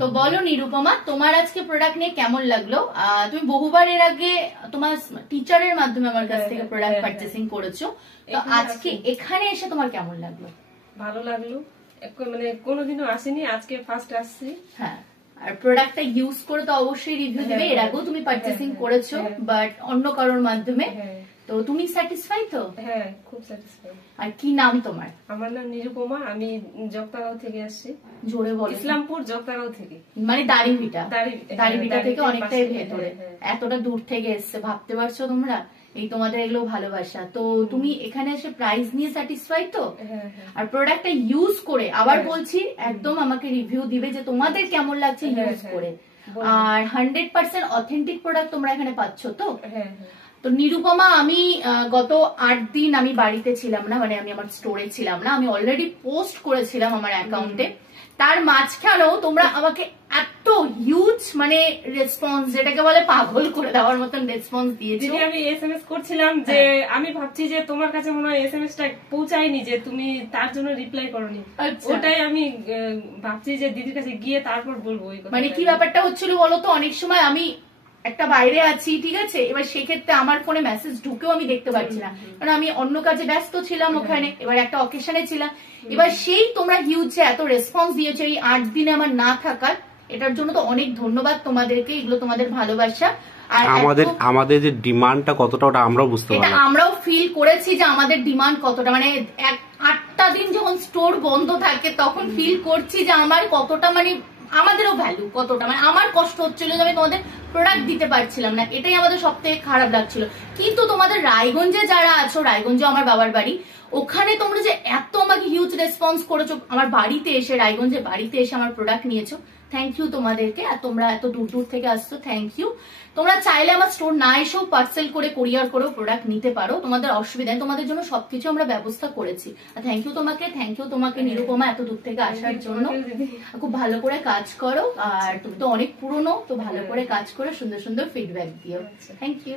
তো বলো নিরুপমা, তোমার আজকে প্রোডাক্ট নিয়ে কেমন লাগলো? তুমি বহুবার এর আগে তোমার টিচারের মাধ্যমে আমার কাছ থেকে প্রোডাক্ট পারচেসিং করেছো, তো আজকে এখানে এসে তোমার কেমন লাগলো? ভালো লাগলো, মানে কোনোদিনও আসেনি, আজকে ফার্স্ট আসছি। হ্যাঁ, আর প্রোডাক্টটা ইউজ করে তো অবশ্যই রিভিউ দিবে। এর আগেও তুমি পারচেসিং করেছো বাট অন্য কারোর মাধ্যমে, তো তুমি স্যাটিসফাই তো? হ্যাঁ, খুব স্যাটিসফাই। আর কি নাম তোমার? আমার নাম নিরুপমা, আমি জগতাগাঁও থেকে আসছি। জোরে বলো। ইসলামপুর জগতাগাঁও থেকে, মানে দাড়িভিটা থেকে অনেকটাই ভেতরে, এতটা দূর থেকে এসছে, ভাবতে পারছো তোমরা? এই তোমাদের এগুলো ভালোবাসা। তো তুমি এখানে এসে প্রাইস নিয়ে স্যাটিসফাই তো? আর প্রোডাক্টটা ইউজ করে আবার বলছি একদম আমাকে রিভিউ দিবে যে তোমাদের কেমন লাগছে ইউজ করে। আর 100% অথেন্টিক প্রোডাক্ট তোমরা এখানে পাচ্ছ তো? তো নিরুপমা, আমি গত 8 দিন আমি বাড়িতে ছিলাম না, মানে আমি আমার স্টোরে ছিলাম না, আমি অলরেডি পোস্ট করেছিলাম আমার অ্যাকাউন্টে। তার মাঝখানেও তোমরা আমাকে এত হিউজ মানে রেসপন্স, যেটাকে বলে পাগল করে দেওয়ার মতন রেসপন্স দিয়েছো। আমি এসএমএস করছিলাম যে আমি ভাবছি যে তোমার কাছে মনে হয় এসএমএসটা পৌঁছায়নি, যে তুমি তার জন্য রিপ্লাই করোনি। ওটাই আমি ভাবছি যে দিদির কাছে গিয়ে তারপর বলবো। মানে কি ব্যাপারটা হচ্ছিল বলো তো, অনেক সময় আমি একটা বাইরে আছি, ঠিক আছে, এবার সেক্ষেত্রে আমার ফোনে মেসেজ ঢুকেও আমি দেখতে পাচ্ছি না, কারণ আমি অন্য কাজে ব্যস্ত ছিলাম ওখানে, এবার একটা অকেশনে ছিলাম। এবার সেই তোমরা হিউজ যে এত রেসপন্স দিয়েছো এই 8 দিনে আমার না থাকার, এটার জন্য তো অনেক ধন্যবাদ তোমাদেরকে। এগুলো তোমাদের ভালোবাসা। আর আমাদের যে ডিমান্ডটা কতটা ওটা আমরাও বুঝতে পারলাম, এটা আমরাও ফিল করেছি যে আমাদের ডিমান্ড কতটা, মানে 8টা দিন যখন স্টোর বন্ধ থাকে তখন ফিল করছি যে আমার কতটা, মানে আমাদেরও ভ্যালু কতটা, মানে আমার কষ্ট হচ্ছিল যে আমি তোমাদের প্রোডাক্ট দিতে পারছিলাম না, এটাই আমাদের সব থেকে খারাপ লাগছিল। কিন্তু তোমাদের রায়গঞ্জে যারা আছো, রায়গঞ্জে আমার বাবার বাড়ি, ওখানে তোমরা যে এত আমাকে হিউজ রেসপন্স করেছো, আমার বাড়িতে এসে, রায়গঞ্জে বাড়িতে এসে আমার প্রোডাক্ট নিয়েছো, থ্যাংক ইউ তোমাদেরকে। আর তোমরা এত দূর দূর থেকে আসছো, থ্যাংক ইউ। তোমরা চাইলে আমার স্টোর না এসেও পার্সেল করে কুরিয়ার করেও প্রোডাক্ট নিতে পারো, তোমাদের অসুবিধা নেই, তোমাদের জন্য সবকিছু আমরা ব্যবস্থা করেছি। থ্যাংক ইউ তোমাকে নিরুপমা, এত দূর থেকে আসার জন্য। খুব ভালো করে কাজ করো, আর তুমি তো অনেক পুরনো, তো ভালো করে কাজ করে সুন্দর সুন্দর ফিডব্যাক দিও। Thank you.